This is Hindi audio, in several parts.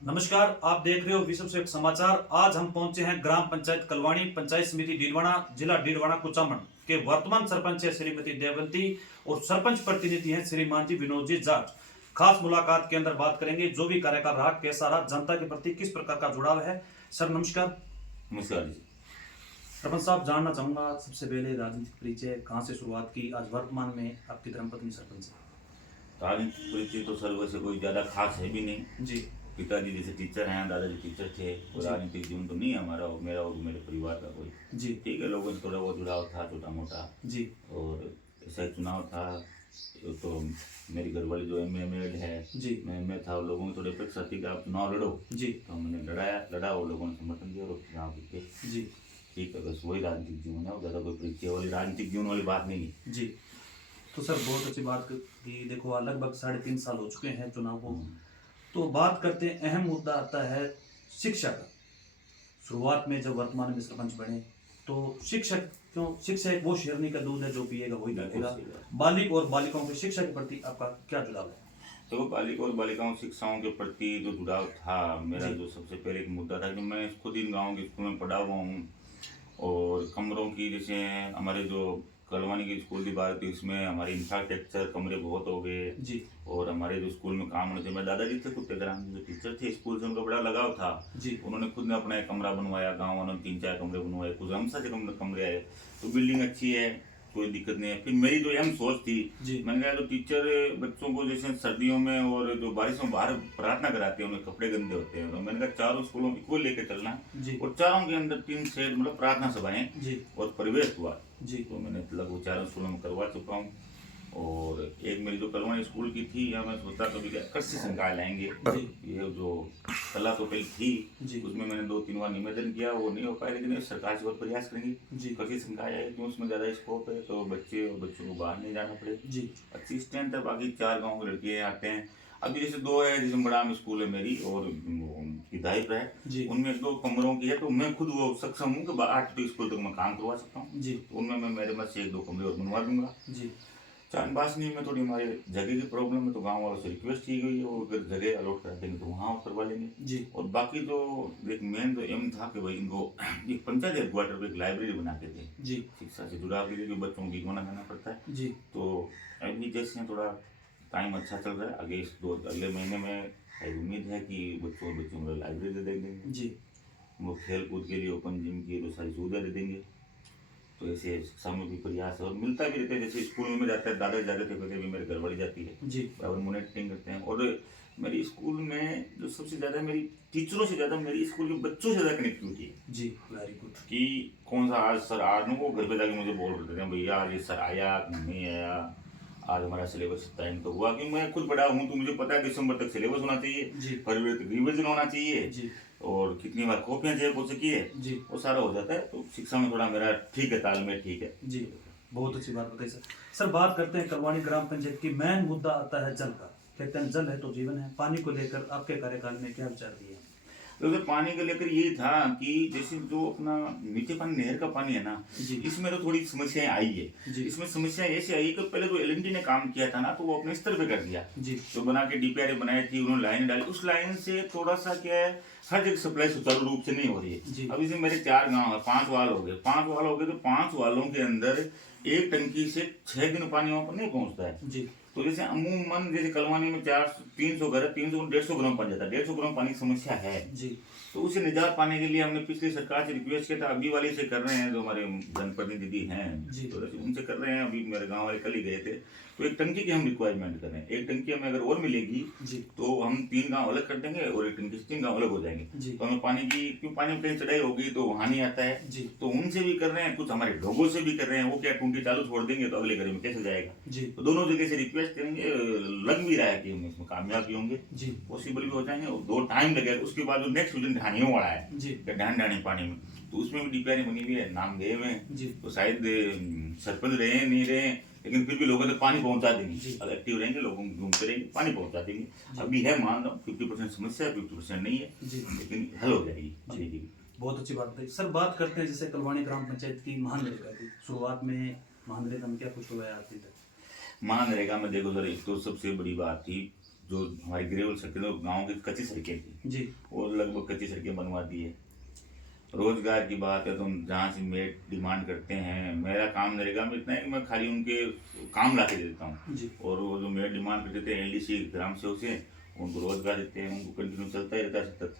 नमस्कार, आप देख रहे हो विश्व से एक समाचार। आज हम पहुंचे हैं ग्राम पंचायत कलवाणी, पंचायत समिति डीडवाना, जिला डीडवाना कुचामन के वर्तमान सरपंच है श्रीमती देवंती और सरपंच प्रतिनिधि हैं श्रीमान जी विनोद जी जाट। खास मुलाकात के अंदर बात करेंगे जो भी कार्यकाल रहा, कैसा रहा, जनता के प्रति किस प्रकार का जुड़ाव है। सर नमस्कार। नमस्कार जी। सरपंच साहब, जानना चाहूंगा सबसे पहले राजनीतिक परिचय, कहाँ से शुरुआत की, आज वर्तमान में आपकी धर्मपत्नी सरपंच है। राजनीतिक परिचय तो सर वैसे कोई ज़्यादा खास है भी नहीं जी। पिताजी जैसे टीचर हैं, दादाजी टीचर थे। और राजनीतिक जीवन तो नहीं है हमारा और मेरा और मेरे परिवार का कोई। जी। ठीक है, लोगों से थोड़ा बहुत जुड़ाव था छोटा मोटा। जी। और ऐसा ही चुनाव था तो मेरी घरवाली जो एमएड है जी। मैं था, लोगों की थोड़ी अपेक्षा थी कि आप चुनाव लड़ो। जी। तो मैंने लड़ा और लोगों ने समर्थन दिया और चुनाव जीते। जी। ठीक है, बस वही राजनीतिक जीवन है और ज़्यादा कोई परिचय वाली राजनीतिक जीवन वाली बात नहीं है। जी। तो सर बहुत अच्छी बात की, देखो लगभग 3.5 साल हो चुके हैं चुनाव को। तो बात करते हैं, अहम मुद्दा आता है शिक्षा का। शुरुआत में जब वर्तमान में सरपंच बने तो शिक्षक क्यों, शिक्षा एक वो शेरनी का दूध है, जो पिएगा वही लगेगा। बालिक और बालिकाओं की शिक्षा के प्रति आपका क्या जुड़ाव है। तो बालिका और बालिकाओं शिक्षाओं के प्रति जो जुड़ाव था मेरा, जो सबसे पहले एक मुद्दा था कि मैं खुद इन गाँव के स्कूल में पढ़ा हुआ हूँ। और कमरों की, जैसे हमारे जो कलवानी की स्कूल की बात थी, इसमें हमारे इंफ्रास्ट्रक्चर कमरे बहुत हो गए जी। और हमारे जो स्कूल में काम होने थे, मेरे दादाजी थे खुद तेगराम जो टीचर थे स्कूल से, उनका बड़ा लगाव था जी। उन्होंने खुद ने अपना एक कमरा बनवाया, गाँव वालों ने 3-4 कमरे बनवाए, कुछ हमसा से कमरे आए। तो बिल्डिंग अच्छी है, कोई दिक्कत नहीं है। फिर मेरी जो अहम सोच थी, मैंने कहा जो टीचर बच्चों को जैसे सर्दियों में और जो बारिश में बाहर प्रार्थना कराते हैं, उनके कपड़े गंदे होते हैं, तो मैंने कहा चारों स्कूलों को लेकर चलना और चारों के अंदर 3 सेट मतलब प्रार्थना सभाएं और परिवेश हुआ जी। तो मैंने लगभग 4 स्कूलों में करवा चुका हूँ। और एक मेरी जो कलवानी स्कूल की थी, या मैं सोचता तो भी कृषि संकाय लाएंगे, ये जो कला तो पहले थी उसमें मैंने 2-3 बार निवेदन किया, वो नहीं हो पाया, लेकिन सरकार से बहुत प्रयास करेंगे। कृषि संकाय है क्यों, उसमें ज़्यादा स्कोप है, तो बच्चों को बाहर नहीं जाना पड़े जी। अच्छी स्ट्रेंथ है। बाकी 4 गाँव के लड़के आते हैं। अभी जैसे 2 है, जैसे बड़ाम स्कूल है मेरी और हिदायत है, उनमें 2 कमरों की है, तो मैं खुद वो सक्षम हूँ कि 8 स्कूल तक मैं काम करवा सकता हूँ जी। तो उनमें मैं मेरे मत से 1-2 कमरे और बनवा दूंगा जी। चांदबासनी में थोड़ी हमारे जगह की प्रॉब्लम है, तो गांव वालों से रिक्वेस्ट की गई है, वो अगर जगह अलॉट करा देंगे तो वहाँ करवा लेंगे जी। और बाकी तो एक मेन तो एम था कि भाई इनको एक पंचायत हेडक्वार्टर पे एक लाइब्रेरी बना के दें जी, शिक्षा से जुड़ा के लिए, बच्चों की गुना करना पड़ता है जी। तो अभी जैसे थोड़ा टाइम अच्छा चल रहा है, आगे अगले महीने में उम्मीद है कि बच्चों को लाइब्रेरी दे देंगे जी। वो खेल कूद के लिए ओपन जिम की तो सारी सुविधा दे देंगे। तो ऐसे शिक्षा में भी प्रयास है और मिलता भी रहता है। जैसे स्कूल में जाता है, दादा जाते थे, कहते भी मेरे घर वाली जाती है जी, बराबर मॉनिटरिंग करते हैं। और मेरी स्कूल में जो सबसे ज़्यादा मेरी टीचरों से ज़्यादा मेरी स्कूल के बच्चों से ज़्यादा कनेक्टिविटी है जी। Very good. कि कौन सा आज सर आज वो घर पे जाके मुझे बोल रहे थे, भैया आज ये सर आया नहीं आया, आज हमारा सिलेबस टाइम तो हुआ। कि मैं खुद बड़ा हूँ तो मुझे पता है दिसंबर तक सिलेबस होना चाहिए, फरवरी तक रिविजन होना चाहिए जी। और कितनी बार कॉपियाँ चेक हो सकी है जी, वो सारा हो जाता है। तो शिक्षा में थोड़ा मेरा ठीक है, तालमेल ठीक है जी। बहुत अच्छी बात बताई सर। सर बात करते हैं कलवानी ग्राम पंचायत की, मेन मुद्दा आता है जल का। कहते हैं जल है तो जीवन है। पानी को लेकर आपके कार्यकाल में क्या विचार दिए। तो पानी को लेकर ये था कि जैसे जो अपना मीठे पानी नहर का पानी है ना, इसमें तो थोड़ी समस्याएं आई है। इसमें समस्याएं ऐसी आई कि पहले जो एलएनटी ने काम किया था ना, तो वो अपने स्तर पे कर दिया जी। तो बना के डीपीआर बनाई थी, उन्होंने लाइन डाली, उस लाइन से थोड़ा सा क्या है, हर जगह सप्लाई सुचारू रूप से नहीं हो रही है। अब इसे मेरे 4 गाँव है, 5 वाल हो गए, 5 वाल हो गए, तो 5 वालों के अंदर एक टंकी से 6 दिन पानी वहां पर नहीं पहुंचता है जी। तो जैसे अमूमन जैसे कलवानी में 300 घर है, 150 ग्राम पानी जाता है, 150 ग्राम पानी की समस्या है जी। तो उसे निजात पाने के लिए हमने पिछली सरकार से रिक्वेस्ट किया था, अभी वाले से कर रहे हैं, जो हमारे जनप्रतिनिधि हैं तो उनसे कर रहे हैं। अभी मेरे गांव वाले कल ही गए थे, तो एक टंकी की हम रिक्वायरमेंट कर रहे हैं। एक टंकी हमें अगर और मिलेगी तो हम 3 गांव अलग कर देंगे और एक टंकी से 3 गांव अलग हो जाएंगे। तो हमें पानी की, क्यों पानी में कहीं चढ़ाई होगी तो वहां नहीं आता है, तो उनसे भी कर रहे हैं, कुछ हमारे लोगों से भी कर रहे हैं। वो क्या टूटी चालू छोड़ देंगे तो अगले घर में कैसे जाएगा, तो दोनों जगह से रिक्वेस्ट करेंगे। लग भी रहा है कि हम इसमें कामयाब भी होंगे, पॉसिबल भी हो जाएंगे। और 2 टाइम लगेगा। उसके बाद जो नेक्स्ट सीजन ढानियों वाला है ढान डानी पानी में, तो उसमें भी डीपीआर बनी हुई है, नाम गए हुए हैं। तो शायद सरपंच रहे नहीं रहे, लेकिन फिर भी लोगों तक पानी पहुंचा देंगे। अगर एक्टिव रहेंगे, लोगों को घूमते रहेंगे, पानी पहुंचा देंगे। अभी है, मान रहा हूँ 50% समस्या है, 50% नहीं है, लेकिन हल हो जाएगी। बहुत अच्छी बात बताई सर। बात करते हैं जैसे कलवानी ग्राम पंचायत की महानरेगा की शुरुआत में, महानरेगा में क्या कुछ हुआ है आज तक। महानरेगा में देखो सर, एक तो सबसे बड़ी बात थी जो हमारी ग्रेवल सड़कें, जो गाँव की कच्ची सड़कें थी जी वो लगभग कच्ची सड़कें बनवा दी है। रोजगार की बात है तो हम जहाँ से मेड डिमांड करते हैं, मेरा काम नरेगा में इतना है कि मैं खाली उनके काम ला के देता हूँ, जी और वो जो मेड डिमांड करते थे एलडीसी ग्राम सेवक से उनको रोजगार देते हैं, उनको कंटिन्यू चलता ही रहता है सतत।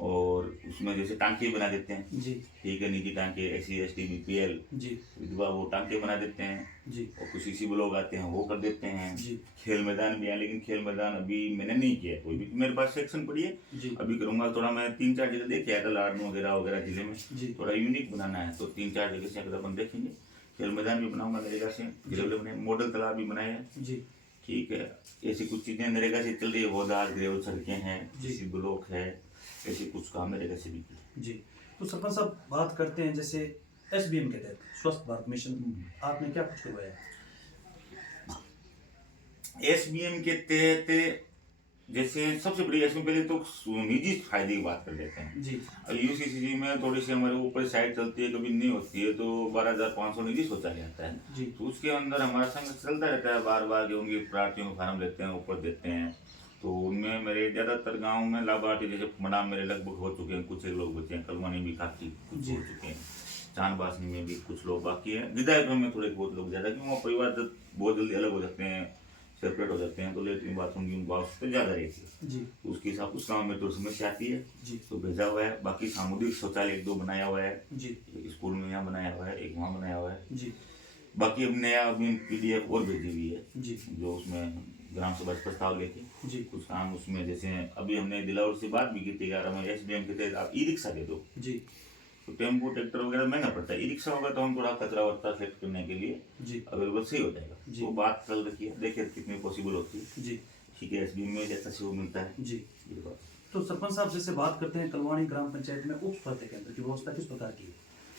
और उसमें जैसे टांके बना देते हैं, जी ठीक है, निजी टांके, SC ST BPL जी विधवा, वो टांके बना देते हैं। जी और कुछ इसी लोग आते हैं वो कर देते हैं। जी खेल मैदान भी है, लेकिन खेल मैदान अभी मैंने नहीं किया है कोई भी, मेरे पास सेक्शन पड़ी है, जी अभी करूंगा। थोड़ा मैं 3-4 जगह देखे आया था, लाडनू वगैरह वगैरह जिले में, जी थोड़ा यूनिक बनाना है, तो 3-4 जगह से अगर अपन देखेंगे। खेल मैदान भी बनाऊंगा नरेगा से, ग्रेवल बने, मॉडल तालाब भी बनाए हैं, जी ठीक है। ऐसी कुछ चीजें नरेगा से चल रही है, होदार ग्रेवल सड़कें हैं, जी। किसी ब्लॉक है, ऐसे कुछ काम नरेगा से भी किए। जी। तो सरपंच साहब बात करते हैं जैसे SBM के तहत स्वस्थ भारत मिशन आपने क्या कुछ करवाया है? SBM के तहत जैसे सबसे बड़ी SBM, पहले तो निजी फायदे की बात कर लेते हैं। जी और UCCG में थोड़ी सी हमारे ऊपर साइड चलती है, कभी नहीं होती है, तो 12,500 निजी शौचालय आता है। जी तो उसके अंदर हमारा संघ चलता रहता है, बार बार जो उनकी प्रार्थियों का फार्म लेते हैं, ऊपर देते हैं। तो उनमें मेरे ज़्यादातर गांव में लाभार्थी, जैसे मडाम मेरे लगभग हो चुके हैं, कुछ एक लोग बचे हैं, कलवानी भी काफ़ी कुछ जी। हो चुके हैं, चांदबासनी में भी कुछ लोग बाकी हैं, विधायक में थोड़े बहुत लोग ज़्यादा, क्योंकि वो परिवार जब बहुत जल्दी अलग हो जाते हैं, सेपरेट हो जाते हैं, तो लेटरिन बाथरूम की उनको आवश्यकता ज़्यादा रहती है। जी तो उसके हिसाब उस गाँव में तो समस्या आती है, जी तो भेजा हुआ है। बाकी सामुदायिक शौचालय 1-2 बनाया हुआ है, जी एक स्कूल में यहाँ बनाया हुआ है, एक वहाँ बनाया हुआ है। जी बाकी अब नया अभी PDF और भेजी हुई है, जी जो उसमें ग्राम सभा से प्रस्ताव लेके जी कुछ काम उसमें, जैसे अभी हमने दिलावर से बात भी की थी यार, हमें SBM के तहत आप ई-रिक्शा दे दो, जी तो टेम्पो ट्रैक्टर वगैरह महंगा पड़ता है, ई-रिक्शा होगा तो हम थोड़ा कचरा वचरा सेट करने के लिए जी अवेलेबल सही हो जाएगा। जी। वो बात चल रखी है, देखिए कितनी पॉसिबल होती है, जी ठीक है। SBM में जैसा सहयोग मिलता है, जी। ये बात। तो सरपंच साहब जैसे बात करते हैं कलवानी ग्राम पंचायत में उप स्वास्थ्य केंद्र की व्यवस्था किस प्रकार की है?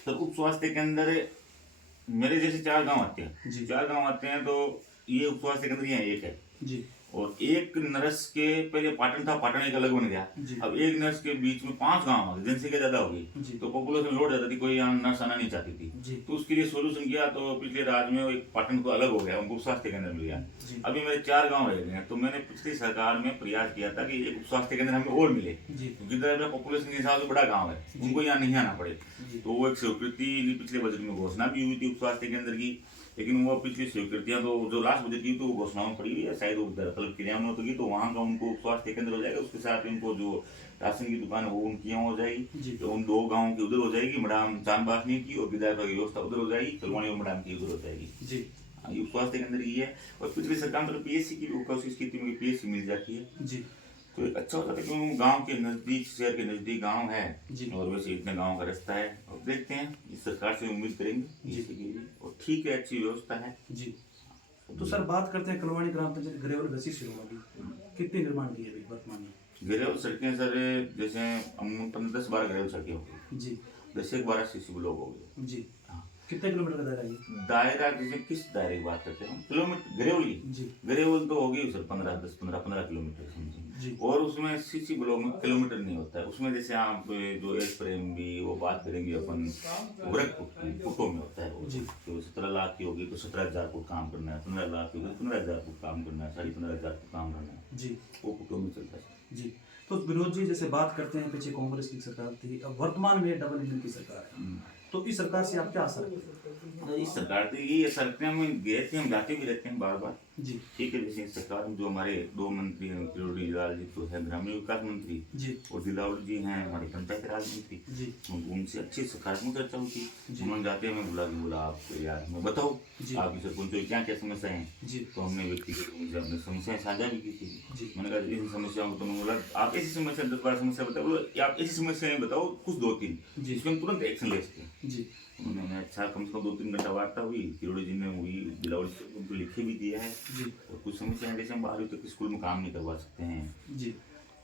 सर उप स्वास्थ्य के अंदर मेरे जैसे 4 गांव आते हैं, जी। 4 गांव आते हैं, तो ये उप स्वास्थ्य केंद्र यहाँ एक है, जी और एक नर्स के, पहले पाटन था, पाटन एक अलग बन गया, जी। अब एक नर्स के बीच में 5 गांव आ गए, जनसंख्या ज्यादा हो जी। गई, तो पॉपुलेशन लोड ज्यादा थी, कोई यहाँ नर्स आना नहीं चाहती थी। जी तो उसके लिए सोल्यूशन किया, तो पिछले राज्य में एक पाटन को अलग हो गया, उनको उप स्वास्थ्य केंद्र मिल गया। जी अभी मेरे 4 गांव रह गए हैं, तो मैंने पिछली सरकार में प्रयास किया था कि एक उप स्वास्थ्य केंद्र हमें और मिले, जी क्योंकि पॉपुलेशन के हिसाब से बड़ा गाँव है, उनको यहाँ नहीं आना पड़े। जी तो वो एक स्वीकृति पिछले बजट में घोषणा भी हुई थी उप स्वास्थ्य केंद्र की, लेकिन वो पिछली स्वीकृतियां तो जो लास्ट बजट की तो वो घोषणाओं में पड़ी हुई है, शायद वो दरअसल क्रियान्वयन होगी, तो वहाँ का उनको स्वास्थ्य केंद्र हो जाएगा, उसके साथ उनको जो राशन की दुकान है वो उनकी यहाँ हो जाएगी, जी। तो उन 2 गाँव की उधर हो जाएगी, मडाम चांदबासनी की, और विधायक की व्यवस्था उधर हो जाएगी, कलवानी और मडाम की उधर हो जाएगी। जी ये स्वास्थ्य केंद्र की है। और पिछली सरकार में तो PSC की भी कोशिश की थी, मुझे PSC मिल जाती है, जी तो एक अच्छा होता था, क्योंकि गांव के नजदीक, शहर के नजदीक गांव है, जी। और वैसे इतने गांव का रास्ता है, और देखते हैं इस सरकार से उम्मीद करेंगे जी। इसके लिए, और ठीक है, अच्छी व्यवस्था है। जी। तो सर बात करते हैं कलवानी ग्राम पंचायत ग्रेवल बेसिक सिरोमा की कितनी निर्माण की है अभी वर्तमान में? ग्रेवल सड़कें सर, जैसे 10-12 ग्रेवल सड़कें हो गई, जी 10-12 CC ब्लॉक हो गए। जी। हाँ। कितने किलोमीटर का दायरा है ये? दायरा जैसे किस दायरे की बात करते हैं हम, किलोमीटर ग्रेवल की, जी ग्रेवल तो होगी सर 15 किलोमीटर समथिंग, जी और उसमें CC ब्लॉक में किलोमीटर नहीं होता है, उसमें जैसे आप जो एस प्रेम भी वो बात करेंगे अपन, फुटों में होता है वो, जी। तो 17 लाख की होगी तो 17,000 फुट काम करना है, 15 लाख की होगी तो 15,000 फुट काम करना है, 15,500 फुट काम करना है, जी वो फुटों में चलता है। जी। तो विनोद जी जैसे बात करते हैं पीछे कांग्रेस की सरकार थी, अब वर्तमान में डबल इंजन की सरकार है, तो इस सरकार से आप क्या आशा रखते हैं? इस सरकार से ये सरकार में गए थे, हम जाते भी रहते हैं बार बार, जी ठीक है। जैसे इस सरकार में जो हमारे 2 मंत्री हैं, किरोड़ी लाल जी तो है ग्रामीण विकास मंत्री, जी और दिलावर जी हैं हमारे पंचायत राज मंत्री, जी उनसे अच्छी सकारात्मक चर्चा होती। जी। उन्होंने जाते हैं, मैं बोला आप यार मैं बताओ जी। आपकी सरपंच की क्या क्या समस्या है, जी तो हमने व्यक्तिगत रूप से अपनी समस्याएं साझा भी की थी। जी मैंने कहा इन समस्याओं को, तो मैं बोला आप ऐसी समस्या 10-12 समस्या बताओ, बोलो आप ऐसी समस्याएं बताओ कुछ 2-3 जी। जिसमें हम तुरंत एक्शन ले सकें। जी उन्होंने अच्छा कम से कम 2-3 घंटा वार्ता हुई, किरोड़ी जी ने हुई, दिलावर जी उनको लिखे भी दिया है, जी और कुछ समस्याएं जैसे हम 12वीं तक स्कूल में काम नहीं करवा सकते हैं। जी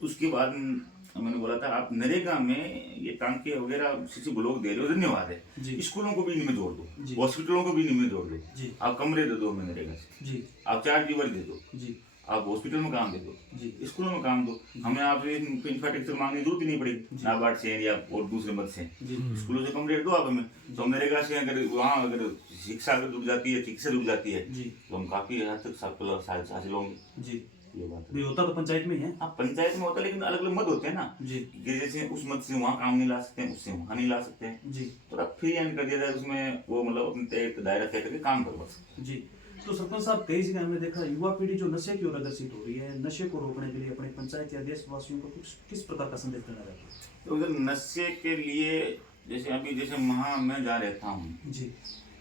उसके बाद मैंने बोला था आप नरेगा में ये टांके वगैरह CC ब्लॉक दे रहे हो, धन्यवाद है, जी स्कूलों को भी इनमें जोड़ जी। दो, हॉस्पिटलों को भी इनमें जोड़ दो, जी आप कमरे दे दो हमें नरेगा से, जी आप चार्ज लीवर दे दो, जी आप हॉस्पिटल में काम दे दो, जी स्कूलों में काम दो, हमें आपसे इंफ्रास्ट्रक्चर मांगने की जरूरत ही नहीं पड़ेगी, नाबार्ड से या और दूसरे मद से, जी स्कूलों से कम रेट दो आप हमें, तो हम नरेगा से अगर वहाँ अगर शिक्षा अगर रुक जाती है, चिकित्सा रुक जाती है, जी तो हम काफी हद तक हासिल होंगे। जी ये बात भी है। होता तो पंचायत में ही है। हाँ, पंचायत में होता है, लेकिन अलग अलग मत होते हैं ना, जी कि जैसे उस मत से वहाँ काम नहीं ला सकते हैं, उससे वहाँ नहीं ला सकते हैं, जी थोड़ा फ्री हैंड कर दिया जाए, उसमें वो मतलब अपने एक दायरा तय करके काम करवा सकते जी। तो सरपंच साहब, कई जगह हमने देखा युवा पीढ़ी जो नशे की ओर अग्रसित हो रही है, नशे को रोकने के लिए अपने पंचायत या देशवासियों को कुछ किस प्रकार का संदेश देना चाहते हैं? हैं। तो उधर नशे के लिए जैसे अभी जैसे वहाँ मैं जहाँ रहता हूँ, जी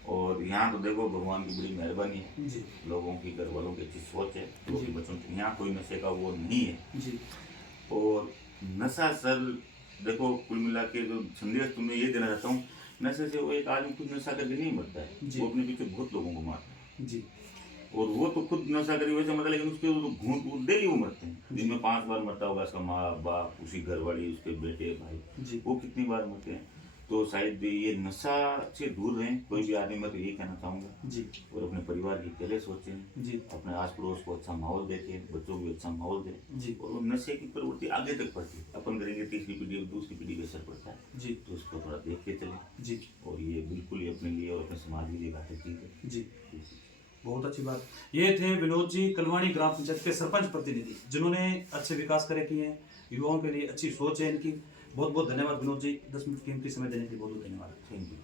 और यहाँ तो देखो भगवान की बड़ी मेहरबानी है, जी लोगों की, घर वालों की अच्छी सोच है, लोगों जी। की बच्चों की, यहाँ कोई नशे का वो नहीं है। जी और नशा सर, देखो कुल मिला के जो संदेश तुम्हें ये देना चाहता हूँ, नशे से वो एक आदमी खुद नशा करके नहीं मरता है, जी। वो अपने पीछे बहुत लोगों को मारता है। जी और वो तो खुद नशा करके वैसे मरता है, लेकिन उसके वो घूंट डेली वो मरते हैं, दिन में 5 बार मरता होगा उसका माँ बाप, उसकी घरवाली, उसके बेटे भाई, जी वो कितनी बार मरते हैं। तो शायद ये नशा से दूर रहें कोई भी आदमी, मैं तो यही कहना चाहूँगा। जी और अपने परिवार की पहले सोचें, जी अपने आस पड़ोस को अच्छा माहौल देखें, बच्चों को भी अच्छा माहौल दें। जी और वो नशे की प्रवृत्ति आगे तक बढ़ती है, अपन करेंगे तीसरी पीढ़ी, दूसरी पीढ़ी पे असर पड़ता है, जी तो उसको थोड़ा देख के चलें। जी और ये बिल्कुल ही अपने लिए और अपने समाज के लिए घातक चीज़ है। जी। बहुत अच्छी बात। ये थे विनोद जी, कलवाणी ग्राम पंचायत के सरपंच प्रतिनिधि, जिन्होंने अच्छे विकास कार्य किए हैं, युवाओं के लिए अच्छी सोच है इनकी। बहुत बहुत धन्यवाद विनोद जी, 10 मिनट कीमती समय देने के लिए बहुत बहुत धन्यवाद। Thank you.